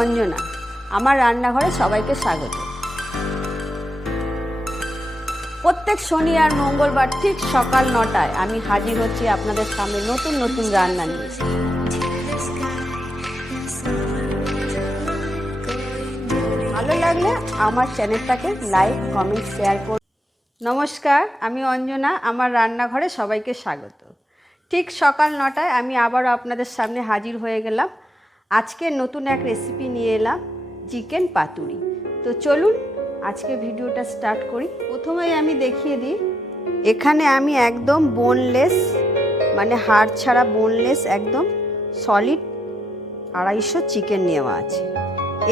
অঞ্জনা, আমার রান্নাঘরে সবাইকে স্বাগত। প্রত্যেক শনি আর মঙ্গলবার ঠিক সকাল 9টায় আমি হাজির হচ্ছি আপনাদের সামনে নতুন নতুন রান্না নিয়ে। ভালো লাগলে আমার চ্যানেলটাকে লাইক, কমেন্ট, শেয়ার করুন। নমস্কার, আমি অঞ্জনা, আমার রান্নাঘরে সবাইকে স্বাগত। ঠিক সকাল 9টায় আমি আবারও আপনাদের সামনে হাজির হয়ে গেলাম। আজকে নতুন এক রেসিপি নিয়ে এলাম, চিকেন পাতুরি। তো চলুন আজকে ভিডিওটা স্টার্ট করি। প্রথমেই আমি দেখিয়ে দিই, এখানে আমি একদম বোনলেস, মানে হাড় ছাড়া বোনলেস একদম সলিড 250 চিকেন নেওয়া আছে।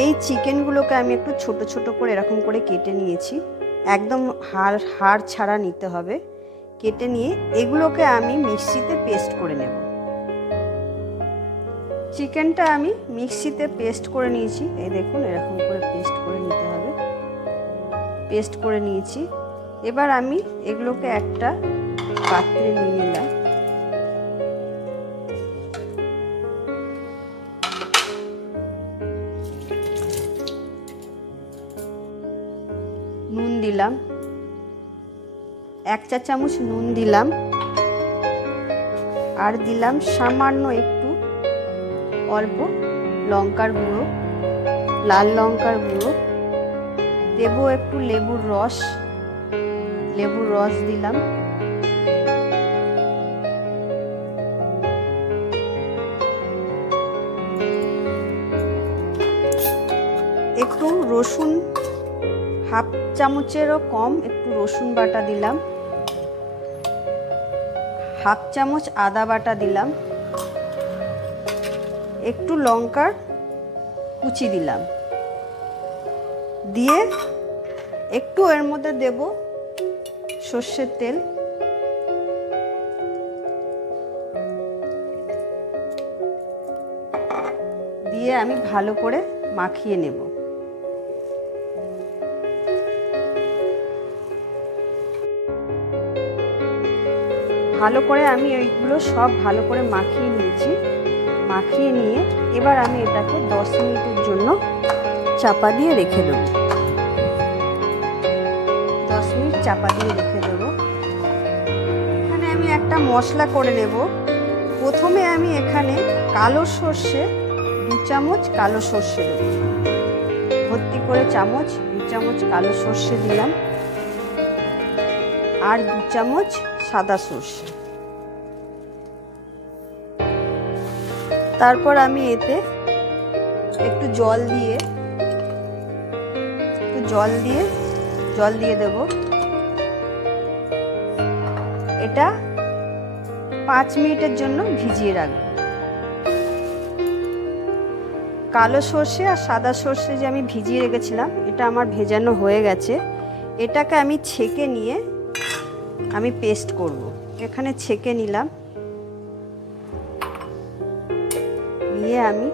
এই চিকেনগুলোকে আমি একটু ছোট ছোট করে এরকম করে কেটে নিয়েছি। একদম হাড় ছাড়া নিতে হবে। কেটে নিয়ে এগুলোকে আমি মিক্সিতে পেস্ট করে নেব। চিকেনটা আমি মিক্সিতে পেস্ট করে নিয়েছি। এই দেখুন, এরকম করে পেস্ট করে নিতে হবে। পেস্ট করে নিয়েছি। এবার আমি এগুলোকে একটা পাত্রে নিয়ে নিলাম। নুন দিলাম, 1 চা চামচ নুন দিলাম, আর দিলাম সামান্য একটু অল্প লঙ্কার গুঁড়ো, লাল লঙ্কার গুঁড়ো, দেব একটু লেবুর রস দিলাম, একটু রসুন, 1/2 চামচেরও কম একটু রসুন বাটা দিলাম, 1/2 চামচ আদা বাটা দিলাম, একটু লঙ্কার কুচি দিলাম, দিয়ে একটু এর মধ্যে দেব সর্ষের তেল, দিয়ে আমি ভালো করে মাখিয়ে নেব। ভালো করে আমি এইগুলো সব ভালো করে মাখিয়ে নিয়েছি। মাখিয়ে নিয়ে এবার আমি এটাকে 10 মিনিটের জন্য চাপা দিয়ে রেখে দেব। 10 মিনিট চাপা দিয়ে রেখে দেব। এখানে আমি একটা মশলা করে নেব। প্রথমে আমি এখানে কালো সর্ষে 2 চামচ কালো সর্ষে দেব। ভর্তি করে 2 চামচ কালো সর্ষে দিলাম, আর 2 চামচ সাদা সর্ষে। তারপর আমি এতে একটু জল দিয়ে দেব। এটা 5 মিনিটের জন্য ভিজিয়ে রাখবো। কালো সর্ষে আর সাদা সর্ষে যে আমি ভিজিয়ে রেখেছিলাম, এটা আমার ভেজানো হয়ে গেছে। এটাকে আমি ছেঁকে নিয়ে আমি পেস্ট করব। এখানে ছেঁকে নিলাম, নিয়ে আমি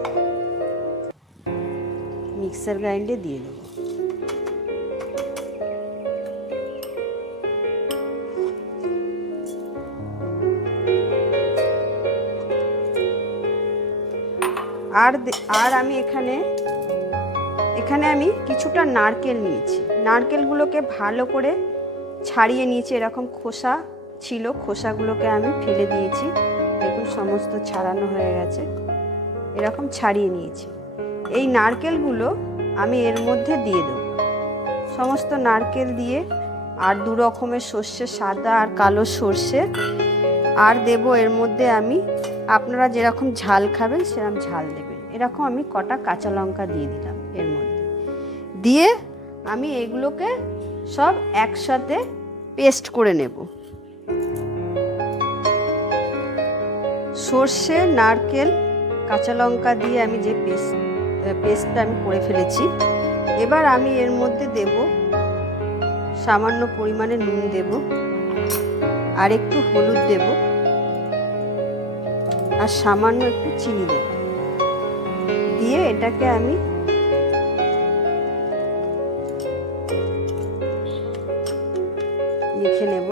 মিক্সার গ্রাইন্ডে দিয়ে দেব। আর আমি এখানে আমি কিছুটা নারকেল নিয়েছি। নারকেলগুলোকে ভালো করে ছাড়িয়ে নিয়েছি। এরকম খোসা ছিল, খোসাগুলোকে আমি ফেলে দিয়েছি। দেখুন সমস্ত ছাড়ানো হয়ে গেছে। এরকম ছাড়িয়ে নিয়েছি। এই নারকেলগুলো আমি এর মধ্যে দিয়ে দেব। সমস্ত নারকেল দিয়ে, আর 2 রকমের সর্ষে, সাদা আর কালো সর্ষে, আর দেব এর মধ্যে আমি, আপনারা যেরকম ঝাল খাবেন সেরকম ঝাল দেবেন। এরকম আমি কটা কাঁচা লঙ্কা দিয়ে দিলাম এর মধ্যে। দিয়ে আমি এগুলোকে সব একসাথে পেস্ট করে নেব। সর্ষে, নারকেল, কাঁচা লঙ্কা দিয়ে আমি যে পেস্টটা আমি করে ফেলেছি। এবার আমি এর মধ্যে দেব সামান্য পরিমাণে নুন দেব, আর একটু হলুদ দেব, আর সামান্য একটু চিনি দেব। দিয়ে এটাকে আমি মেখে নেব।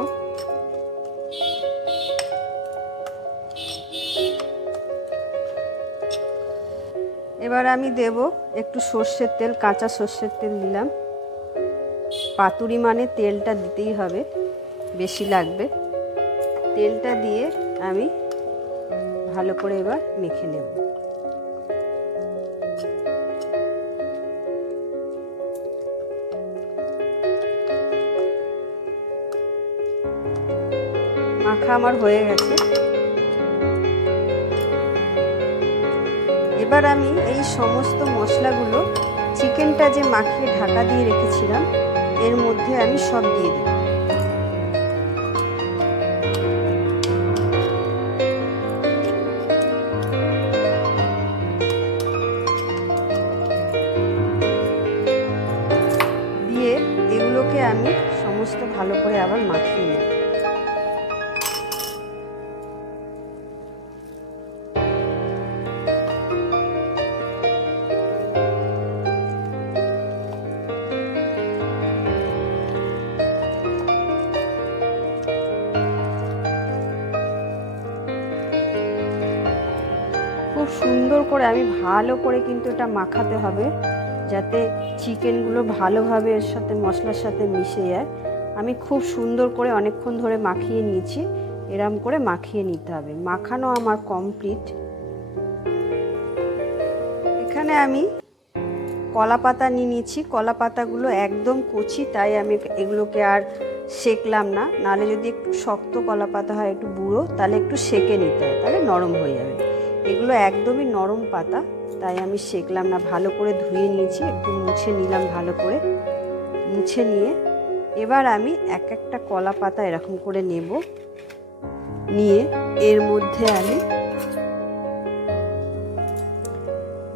এবার আমি দেব একটু সর্ষের তেল, কাঁচা সর্ষের তেল দিলাম। পাতুরি মানে তেলটা দিতেই হবে, বেশি লাগবে। তেলটা দিয়ে আমি ভালো করে এবার মেখে নেব। মাখা আমার হয়ে গেছে। এবার আমি এই সমস্ত মশলাগুলো, চিকেনটা যে মাখিয়ে ঢাকা দিয়ে রেখেছিলাম, এর মধ্যে আমি সব দিয়ে দেব। দিয়ে এগুলোকে আমি সমস্ত ভালো করে আবার মাখিয়ে নেব। খুব সুন্দর করে আমি ভালো করে কিন্তু এটা মাখাতে হবে, যাতে চিকেনগুলো ভালোভাবে এর সাথে মশলার সাথে মিশে যায়। আমি খুব সুন্দর করে অনেকক্ষণ ধরে মাখিয়ে নিয়েছি। এরম করে মাখিয়ে নিতে হবে। মাখানো আমার কমপ্লিট। এখানে আমি কলা পাতা নিয়ে নিয়েছি। কলা পাতাগুলো একদম কচি, তাই আমি এগুলোকে আর সেঁকলাম না। নাহলে যদি একটু শক্ত কলা পাতা হয়, একটু বুড়ো, তাহলে একটু সেঁকে নিতে হয়, তাহলে নরম হয়ে যাবে। এগুলো একদমই নরম পাতা, তাই আমি সেঁকলাম না। ভালো করে ধুয়ে নিয়েছি, একটু মুছে নিলাম ভালো করে। মুছে নিয়ে এবার আমি এক একটা কলা পাতা এরকম করে নেব। নিয়ে এর মধ্যে আমি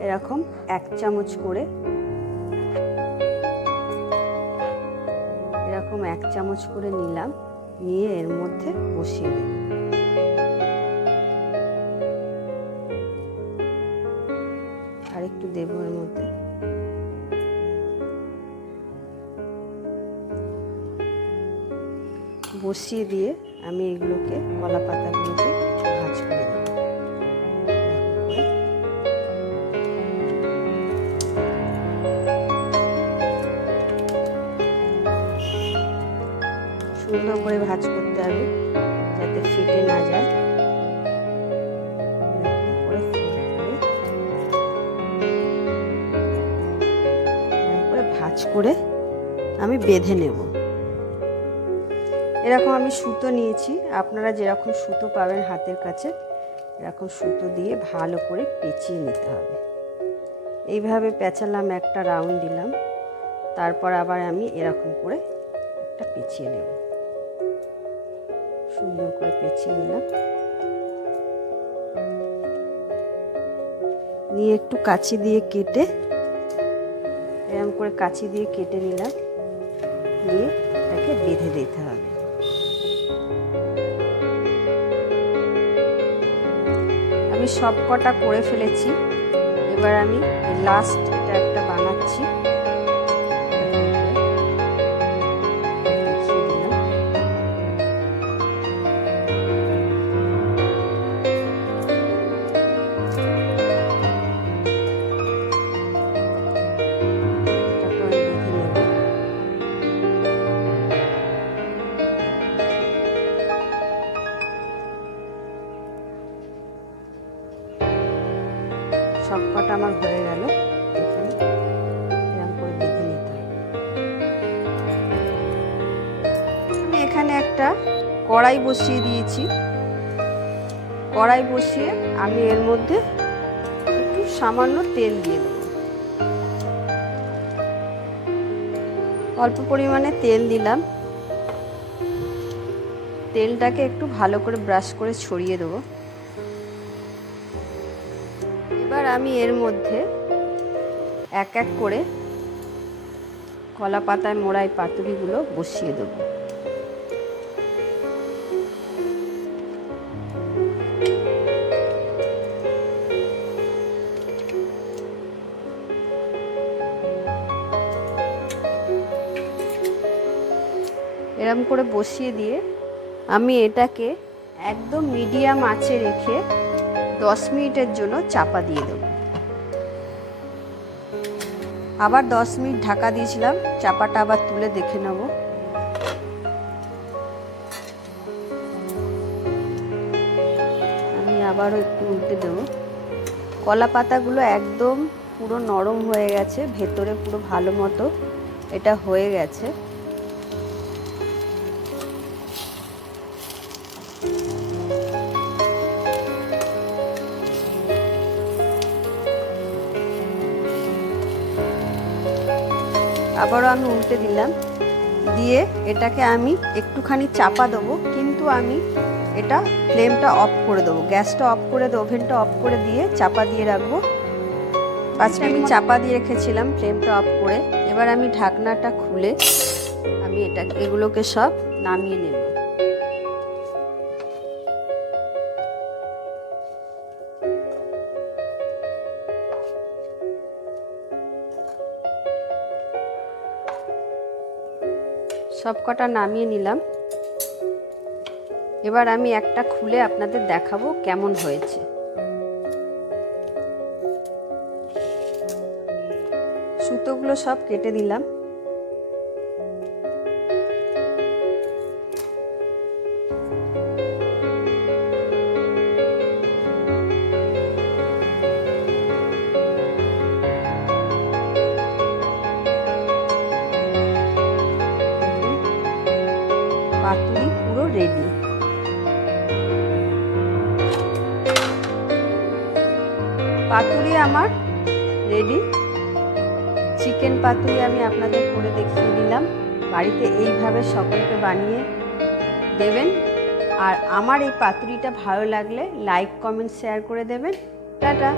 এরকম 1 চামচ করে, এরকম 1 চামচ করে নিলাম। নিয়ে এর মধ্যে বসিয়ে দেব। আর একটু দেবো এর মধ্যে। বসিয়ে দিয়ে আমি এগুলোকে, কলা পাতাগুলোকে ভাজ করে দেব। সুন্দর করে ভাজ করতে হবে, যাতে ফেটে না যায়। ভাজ করে আমি বেঁধে নেব। এরকম আমি সুতো নিয়েছি। আপনারা যেরকম সুতো পাবেন হাতের কাছে, এরকম সুতো দিয়ে ভালো করে পেঁচিয়ে নিতে হবে। এইভাবে পেঁচালাম, একটা রাউন্ড দিলাম। তারপর আবার আমি এরকম করে একটা পেঁচিয়ে নেব। সুন্দর করে পেঁচিয়ে নিলাম। নিয়ে একটু কাঁচি দিয়ে কেটে, এরকম করে কাঁচি দিয়ে কেটে নিলাম। নিয়ে এটাকে বেঁধে দিতে হবে। আমি সব কটা করে ফেলেছি। এবার আমি লাস্ট এটা একটা বানাচ্ছি। সব কটা আমার হয়ে গেল। এরকম করে বেঁধে নিতে হবে। আমি এখানে একটা কড়াই বসিয়ে দিয়েছি। কড়াই বসিয়ে আমি এর মধ্যে একটু সামান্য তেল দিয়ে দেব। অল্প পরিমাণে তেল দিলাম। তেলটাকে একটু ভালো করে ব্রাশ করে ছড়িয়ে দেবো। এবার আমি এর মধ্যে এক এক করে কলা পাতায় মোড়া এই পাতুরিগুলো বসিয়ে দেব। এরকম করে বসিয়ে দিয়ে আমি এটাকে একদম মিডিয়াম আঁচে রেখে 10 মিনিটের জন্য চাপা দিয়ে দেব। আবার 10 মিনিট ঢাকা দিয়েছিলাম, চাপাটা আবার তুলে দেখে নেব। আমি আবারও একটু উল্টে দেব। কলা পাতাগুলো একদম পুরো নরম হয়ে গেছে, ভেতরে পুরো ভালো মতো এটা হয়ে গেছে। আবারও আমি উল্টে দিলাম, দিয়ে এটাকে আমি একটুখানি চাপা দেবো, কিন্তু আমি এটা ফ্লেমটা অফ করে দেবো, গ্যাসটা অফ করে দেবো, ওভেনটা অফ করে দিয়ে চাপা দিয়ে রাখবো। 5 মিনিট আমি চাপা দিয়ে রেখেছিলাম ফ্লেমটা অফ করে। এবার আমি ঢাকনাটা খুলে আমি এগুলোকে সব নামিয়ে নেব। সব কটা নামিয়ে নিলাম। এবার আমি একটা খুলে আপনাদের দেখাবো কেমন হয়েছে। সুতোগুলো সব কেটে দিলাম। পাতুরি পুরো রেডি। পাতুরি আমার রেডি। চিকেন পাতুরি আমি আপনাদের করে দেখিয়ে দিলাম। বাড়িতে এইভাবে সকলকে বানিয়ে দেবেন। আর আমার এই পাতুরিটা ভালো লাগলে লাইক, কমেন্ট, শেয়ার করে দেবেন। টাটা।